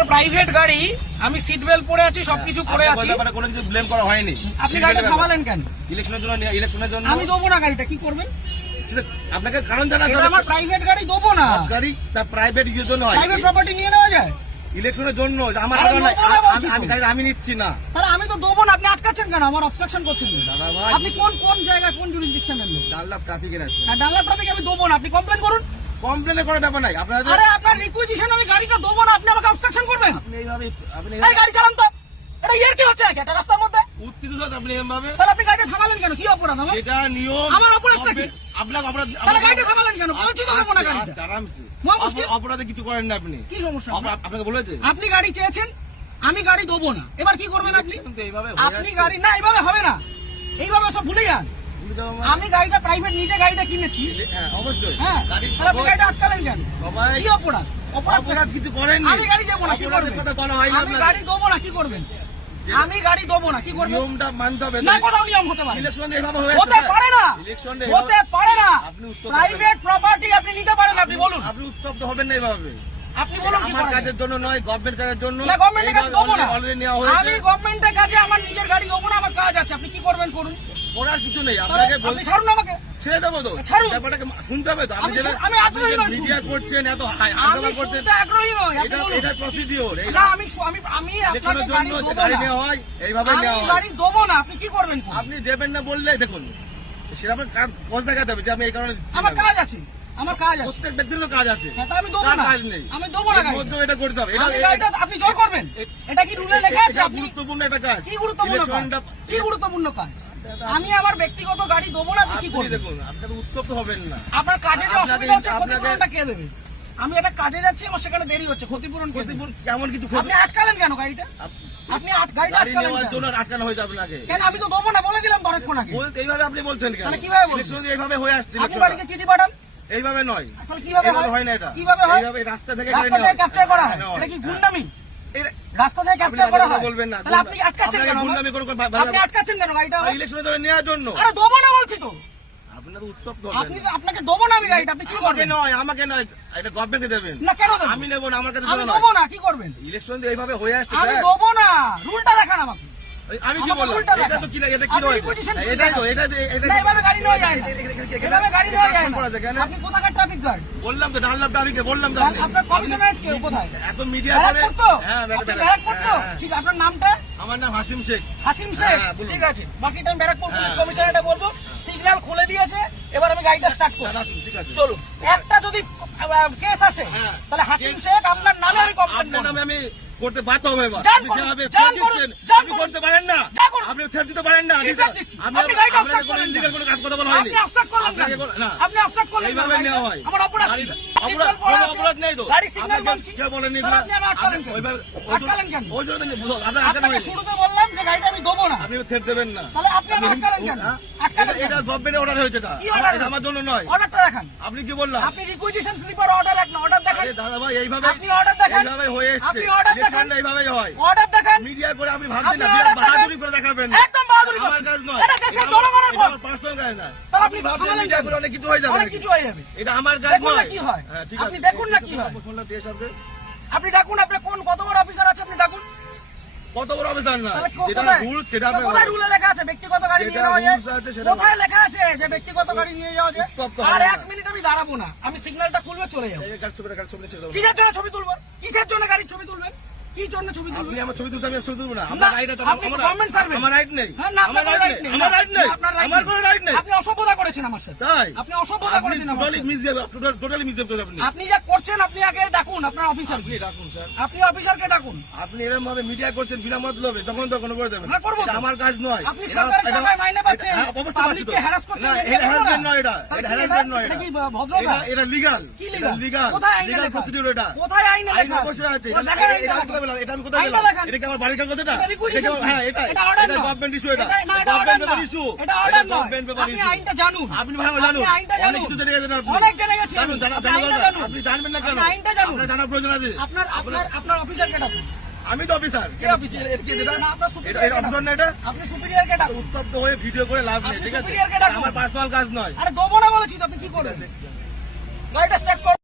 আমার প্রাইভেট গাড়ি, আমি সিট বেল্ট পরে আছি, সবকিছু পরে আছি, কোনো কিছু ব্লেম করা হয়নি। আপনি গাড়িটা থামালেন কেন? ইলেকশনের জন্য আমি দেবো না গাড়িটা, কি করবেন? আপনাকে কারণ জানাতে হবে। আমার প্রাইভেট গাড়ি দেবো না। গাড়ি তার প্রাইভেট ইউজের জন্য হয়, প্রাইভেট প্রপার্টি নিয়ে নেওয়া যায় ইলেকশনের জন্য। আমার আমি নিচ্ছি না। তাহলে আমি তো দেবো না, আপনি আটকাচ্ছেন কেন? আমার অবস্ট্রাকশন করছেন দাদা ভাই। আপনি কোন জায়গায়, কোন জুরিসডিকশনের লোক? ডানলাপ ট্রাফিকের আছে। ডানলাপ ট্রাফিক আমি দেবো না, আপনি কমপ্লেন করুন। কমপ্লেন করার ব্যাপার নাই আপনার। আরে আপনার রিকুইজিশন আমি গাড়িটা দেবো না, আপনি আমাকে অবস্ট্রাকশন করবেন? আপনি এইভাবে এই গাড়ি চালান তো, এটা ইয়ার কি হচ্ছে নাকি একটা রাস্তার মধ্যে? উত্তেজিত আপনি এভাবে, তাহলে আপনি গাড়িটা থামালেন কেন? কি অপরাধ আমার? এটা নিয়ম। আমার অপরাধটা কি? আপনার অপরাধ। তাহলে গাড়িটা থামালেন কেন? বলছি তো দেবো না গাড়িটা। আরামসে মুশকিল। অপরাধে কিছু করেন না আপনি। কি সমস্যা? আপনাকে বলেছে আপনি গাড়ি চেয়েছেন, আমি গাড়ি দেবো না, এবার কি করবেন আপনি? আপনি গাড়ি না, এইভাবে হবে না, এইভাবে সব ভুলে যান। আমি গাড়িটা প্রাইভেট নিজে গাড়িটা কিনেছি। অবশ্যই। হ্যাঁ, তাহলে আপনি গাড়িটা আটকালেন কেন? সবাই কি অপরাধ? অপরাধ কিছু করেন। আমি গাড়ি দেবো না, কি করবেন? কথা বলা হয় আমি গাড়ি দেবো না, কি করবেন? আমি গাড়ি দেবো না, কি করবেন? নিয়মটা মানতে হবে। না, কোথাও নিয়ম হতে পারে? ইলেকশন এভাবে হতে পারে না, ইলেকশনে হতে পারে না। আপনি প্রাইভেট প্রপার্টি আপনি নিতে পারেন, আপনি বলুন। আপনি উত্তপ্ত হবেন না এইভাবে। আপনি বলুন আমার কাজের জন্য নয়, গভর্নমেন্ট কাজের জন্য। না, গভর্নমেন্টের কাছে দেবো না। অলরেডি নেওয়া হয়েছে। আমি গভর্নমেন্টের কাছে আমার নিজের গাড়ি দেবো না, আমার কাজ আছে, আপনি কি করবেন করুন। করার কিছু নেই, আপনাকে আপনি ছাড়ুন আমাকে। ছেড়ে দেবো তো, ছাড়ুন। ব্যাপারটাকে শুনতে হবে তো। আমি আগ্রহী নই। মিডিয়া করছেন, এত আমি করছেন, শুনতে আগ্রহী নই, আপনি বলুন। এটা প্রসিডিওর। না, আমি আপনাকে গাড়ি জন্য দেবো গাড়ি না। নেওয়া হয়, এইভাবে নেওয়া আমি হয়। গাড়ি দেবো না, আপনি কি করবেন? আপনি দেবেন না বললে দেখুন, সেটা আপনার কাজ দেখাতে হবে যে আমি এই কারণে দিচ্ছি না। আমার কাজ আছে, আমার কাজ আছে। প্রত্যেক ব্যক্তির তো কাজ আছে, তা আমি দেবো তার না, কাজ নেই। আমি দেবো না এর মধ্যে এটা করতে হবে। আমি গাড়িটা আপনি জোর করবেন? এটা কি রুলে লেখা আছে? এটা আপনি গুরুত্বপূর্ণ একটা কাজ। কি গুরুত্বপূর্ণ কাজ? কি গুরুত্বপূর্ণ কাজ? আমি আমার ব্যক্তিগত গাড়ি দেবো না, আপনি কি করবেন? দেখুন, আপনি উত্তপ্ত হবেন না। আপনার কাজে যে অসুবিধা হচ্ছে, ক্ষতিপূরণটা কে দেবে? আমি একটা কাজে যাচ্ছি, আমার সেখানে দেরি হচ্ছে, ক্ষতিপূরণ কেমন কিছু আপনি আটকালেন কেন গাড়িটা? আপনি গাড়িটা গাড়ি আটকালেন নেওয়ার কেন? জন্য আটকানো হয়েছে আপনাকে। কেন? আমি তো দেবো না বলে দিলাম তো অনেকক্ষণ আগে। বলতে এইভাবে আপনি বলছেন কেন? তাহলে কিভাবে বলছেন? ইলেকশন এইভাবে হয়ে আসছে। আপনি বাড়িতে চিঠি পাঠান। এইভাবে নয়, তাহলে কিভাবে হয় না। এটা কিভাবে হয়? এইভাবে রাস্তা থেকে রাস্তা থেকে ক্যাপচার করা হয়, এটা কি গুন্ডামি? রাস্তা থেকে ক্যাপচার করা হয়, বলবেন না। তাহলে আপনি আটকাচ্ছেন কেন? গুন্ডামি করে আপনি আটকাচ্ছেন কেন গাড়িটা? ইলেকশনের জন্য নেওয়ার জন্য। আরে দেবো না বলছি তো। আপনার উত্তপ্ত আপনি আপনাকে দেবো না আমি গাড়িটা, আপনি কি করবেন? আমাকে নয়, এটা গভর্নমেন্টকে দেবেন। না, কেন দেবেন? আমি নেবো না, আমার কাছে আমি দেবো না, কি করবেন? ইলেকশন এইভাবে হয়ে আসছে। আমি দেবো না, রুলটা দেখান আমাকে। আমি কি বললাম? এটা তো কি, এটা কি রয়েছে? এটাই তো, এটা না, এভাবে গাড়ি নেওয়া যায় না, এভাবে গাড়ি নেওয়া যায় না। আপনি কোথাকার ট্রাফিক গার্ড? বললাম তো, ডানলাপ ট্রাফিকে বললাম তো। আপনার কমিশনারেট কে কোথায়? এত মিডিয়া করে। হ্যাঁ, ব্যারাকপুর তো। হ্যাঁ। ঠিক, আপনার নামটা? আমার নাম হাসিম শেখ। হাসিম শেখ, ঠিক আছে। বাকিটা আমি ব্যারাকপুর পুলিশ কমিশনারেটে বলবো। সিগন্যাল খুলে দিয়েছে, এবার আমি গাড়িটা স্টার্ট করব। ঠিক আছে, চলুন। একটা যদি কেস আসে, তাহলে হাসিম শেখ আপনার নামে আমি কমপ্লেন আপনার করব। নামে আমি করতে বাধ্য হবে। এবার যান আপনি করুন, যেভাবে যান threat করুন, দিচ্ছেন, যান আপনি করুন। করতে পারেন না। যান করুন। আপনি থ্রেট দিতে পারেন না। কি threat দিচ্ছি? আপনি গাড়িটা অফসাইড করলেন না। ইলিগাল কোনো কথা বলা হয়নি। আপনি অফসাইড করলেন আপনাকে না। না। আপনি অফসাইড করলেন না। এইভাবে নেওয়া হয়। আমার অপরাধ কি? অপরাধ, কোনো অপরাধ নেই তো। গাড়ি সিগন্যাল আপনাকে মানছি। কেউ বলেনি। তাহলে আপনি আমার আটকালেন কেন? ওইভাবে আটকালেন কেন? ওই জন্য আপনার আটকানো আপনাকে হয়নি। শুরুতে বললাম যে গাড়িটা আমি দেবো না। আপনি থ্রেট দেবেন না। তাহলে আপনি আমার আটকালেন কেন? আটকালেন কেন? এটা গভর্নমেন্টের অর্ডার হয়েছে। কি order? এটা আমার জন্য নয়। অর্ডারটা দেখান। আপনি কি বললাম? আপনি রিকুইজিশন স্লিপার অর্ডার এক না, অর্ডার দেখান। আরে দাদা ভাই, এইভাবে আপনি order দেখান। এইভাবে হয়ে এসেছে। আপনি order দেখান। ইলেকশনটা এইভাবেই হয়। অর্ডার দেখান। মিডিয়া করে আপনি ভাবছেন আপনি না, order বাহাদুরি দেখান। করে দেখাবেন। একদম বাহাদুরি আমার করছেন। কাজ নয়। এটা দেশের জনগণের ভোট। আমার পার্সোনাল কাজ না। তাহলে আপনি আপনি ভাবছেন থামালেন মিডিয়া কেন? করে অনেক কিছু হয়ে যাবে। অনেক কিছু হয়ে যাবে। এটা আমার কাজ দেখুন না নয়। কি হয়। হ্যাঁ, ঠিক আপনি আছে। দেখুন না কি হয়। শুনলাম টিএস সাহেবকে। আপনি ডাকুন, আপনার কত বড় অফিসার আছে আপনি ডাকুন। কত বড় অফিসার না, তাহলে যেটা কোথায়? রুল সেটা আপনি কোথায় রুলে লেখা আছে ব্যক্তিগত গাড়ি নিয়ে যেটা যাওয়া যায়? rules আছে সেটা- কোথায় লেখা আছে যে ব্যক্তিগত গাড়ি নিয়ে যাওয়া যায়? উত্তপ্ত আর হবে না। 1 মিনিট আমি দাঁড়াবো না, আমি সিগন্যালটা খুলবে চলে যাবো। এই কাজ ছবি ছেড়ে দাও। কিসের জন্য ছবি তুলবো? কিসের জন্য গাড়ির ছবি তুলবেন? কি জন্য ছবি আপনি তুলবেন? আমার ছবি তুলছেন, আমি ছবি তুলবো না। না, আমার রাইট আছে। আপনি গভর্নমেন্ট সার্ভেন্ট। আমার রাইট নেই। হ্যাঁ, না, আমার আপনার রাইট right নেই। নেই। আমার রাইট নেই। না, আপনার right আমার নেই। কোনো রাইট নেই। আপনি অসভ্যতা করেছেন আমার সাথে। তাই আপনি অসভ্যতা আপনি করেছেন আমার টোটালি সাথে। মিসবিহেভ, টোটালি মিসবিহেভ করেছেন আপনি। আপনি যা করছেন, আপনি আগে ডাকুন আপনার অফিসারকে। আপনি ডাকুন স্যার। আপনি অফিসারকে ডাকুন। আপনি এরকম ভাবে মিডিয়া করছেন বিনা মতলবে, তখন করে দেবেন। হ্যাঁ, করবো তো। এটা আমার কাজ নয়। আপনি সরকারের টাকায় মাইনে পাচ্ছেন, হ্যাঁ, অবশ্যই পাচ্ছি তো। পাবলিককে হ্যারাস করছেন। না, এটা হ্যারাসমেন্ট নয়, এটা হ্যারাসমেন্ট নয়। এটা কি ভদ্রতা? এটা লিগ্যাল। কি লিগ্যাল? লিগ্যাল। কোথায় আইনে লিগ্যাল লেখা? প্রসিডিউর এটা। কোথায় আইনে আইন লেখা? অবশ্যই আছে। ও, দেখান আইনটা এটা আমি দেখান। কোথায় পেলাম? এটা আমি কোথায় আইনটা পেলাম? দেখান। এটা কি আমার বাড়ির কাগজ এটা? এটা requisition হ্যাঁ, এটা এটা order এটা নয়। Government issue. এটা না, এটা গভর্নমেন্ট order পেপার নয়। ইস্যু। এটা order নয়। গভর্নমেন্ট পেপার আপনি ইস্যু। আইনটা জানুন। আপনি ভালো জানুন। আপনি আইনটা জানুন। অনেক কিছু জেনে গেছেন আপনি। অনেক জেনে গেছি জানুন, আমি। জানা আপনি আইনটা দরকার। জানুন। আপনি জানবেন না কেন? আপনি আইনটা জানুন। আপনার জানার প্রয়োজন আছে। আপনার অফিসারকে ডাকুন। আমি তো অফিসার। কে অফিসার? এটা কি যেটা? না, আপনার এটা superior এটা অফিসার না এটা? আপনি সুপিরিয়রকে ডাকুন। উত্তপ্ত হয়ে ভিডিও করে লাভ নেই, আপনি ঠিক আছে? superior কে ডাকুন। আমার পার্সোনাল কাজ নয়। আরে দেবো না বলেছি তো, আপনি কি করবেন? গাড়িটা স্টার্ট করুন।